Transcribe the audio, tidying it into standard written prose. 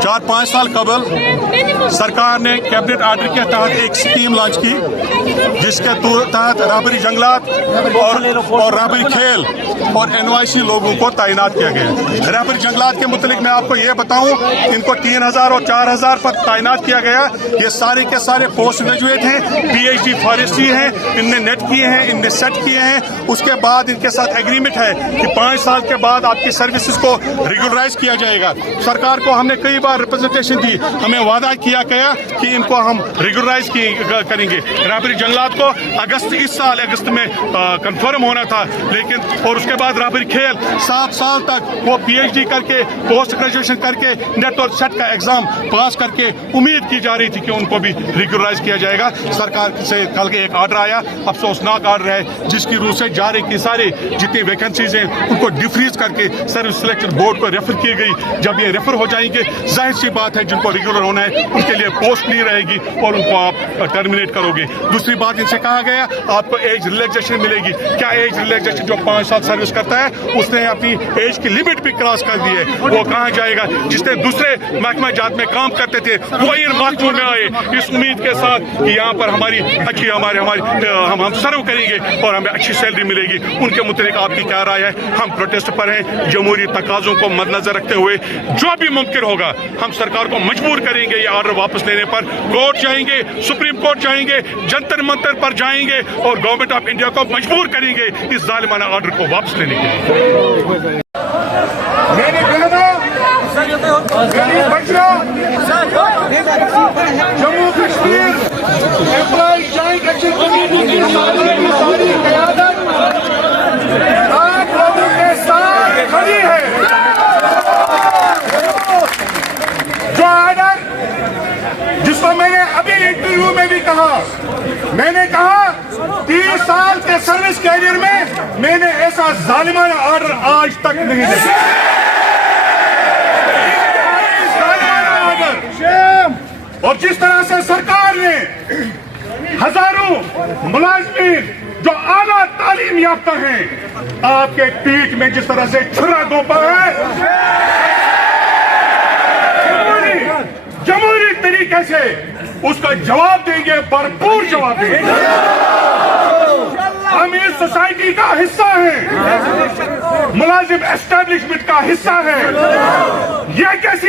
4-5 साल कबल सरकार ने कैबिनेट ऑर्डर के तहत एक स्कीम लॉन्च की, जिसके तहत राहबरी जंगलात और राहबरी खेल और NYC लोगों को तैनात किया गया। राहबरी जंगलात के मुतालिक मैं आपको ये बताऊं, इनको 3000 और 4000 पर तैनात किया गया। ये सारे के सारे पोस्ट ग्रेजुएट हैं, PhD फॉरेस्ट्री हैं, इनने नेट किए हैं, इनने सेट किए हैं। उसके बाद इनके साथ एग्रीमेंट है कि 5 साल के बाद आपकी सर्विसेज को रेगुलराइज किया जाएगा। सरकार को हमने कई बार रिप्रेजेंटेशन दी, हमें वादा किया गया कि इनको हम रेगुलराइज करेंगे। राहबरी जंगलात को इस साल अगस्त में कंफर्म होना था, लेकिन और उसके बाद राहबरी खेल 7 साल तक वो PhD करके पोस्ट ग्रेजुएशन करके नेट और सेट का एग्जाम पास करके उम्मीद की जा रही थी कि उनको भी रेगुलराइज किया जाएगा। सरकार से कल के एक ऑर्डर आया, अफसोसनाक ऑर्डर है, जिसकी रूह से जारी की सारी जितनी वैकेंसीज हैं उनको डिफ्रीज करके सर्विस सिलेक्शन बोर्ड को रेफर की गई। जब ये रेफर हो जाएंगे, जाहिर सी बात है जिनको रेगुलर होना है उनके लिए पोस्ट नहीं रहेगी और उनको आप टर्मिनेट करोगे। दूसरी बात इनसे कहा गया आपको एज रिलैक्सेशन मिलेगी। क्या एज रिलैक्सेशन? जो 5 साल सर्विस करता है उसने अपनी एज की लिमिट भी क्रॉस कर दी है, वो कहाँ जाएगा? जिसने दूसरे महकमा जात में काम करते थे वो इन महकमों में आए इस उम्मीद के साथ कि यहाँ पर हमारी अच्छी हम सर्व करेंगे और हमें अच्छी सैलरी मिलेगी। उनके मुताबिक आपकी क्या राय है? हम प्रोटेस्ट पर हैं। जमहूरी तकाजों को मद्देनजर रखते हुए जो भी मुमकिन होगा हम सरकार को मजबूर करेंगे ये ऑर्डर वापस लेने पर। कोर्ट जाएंगे, सुप्रीम कोर्ट जाएंगे, जंतर मंतर पर जाएंगे और गवर्नमेंट ऑफ इंडिया को मजबूर करेंगे इस जालिमाना ऑर्डर को वापस लेने के लिए। Jammu Kashmir employ joint action committee की सारी क़यादत आप लोगों के साथ खड़ी है। जो ऑर्डर जिसको मैंने अभी इंटरव्यू में भी कहा, मैंने कहा 30 साल के सर्विस कैरियर में मैंने ऐसा जालिमाना ऑर्डर आज तक नहीं देखा। और जिस तरह से सरकार ने हजारों मुलाजिमीन जो आला तालीम याफ्ता हैं आपके पीठ में जिस तरह से छुरा घोंपा है, जमहूरी तरीके से उसका जवाब देंगे, भरपूर जवाब देंगे। हम इस सोसाइटी का हिस्सा हैं, मुलाजिम एस्टेब्लिशमेंट का हिस्सा है। यह कैसी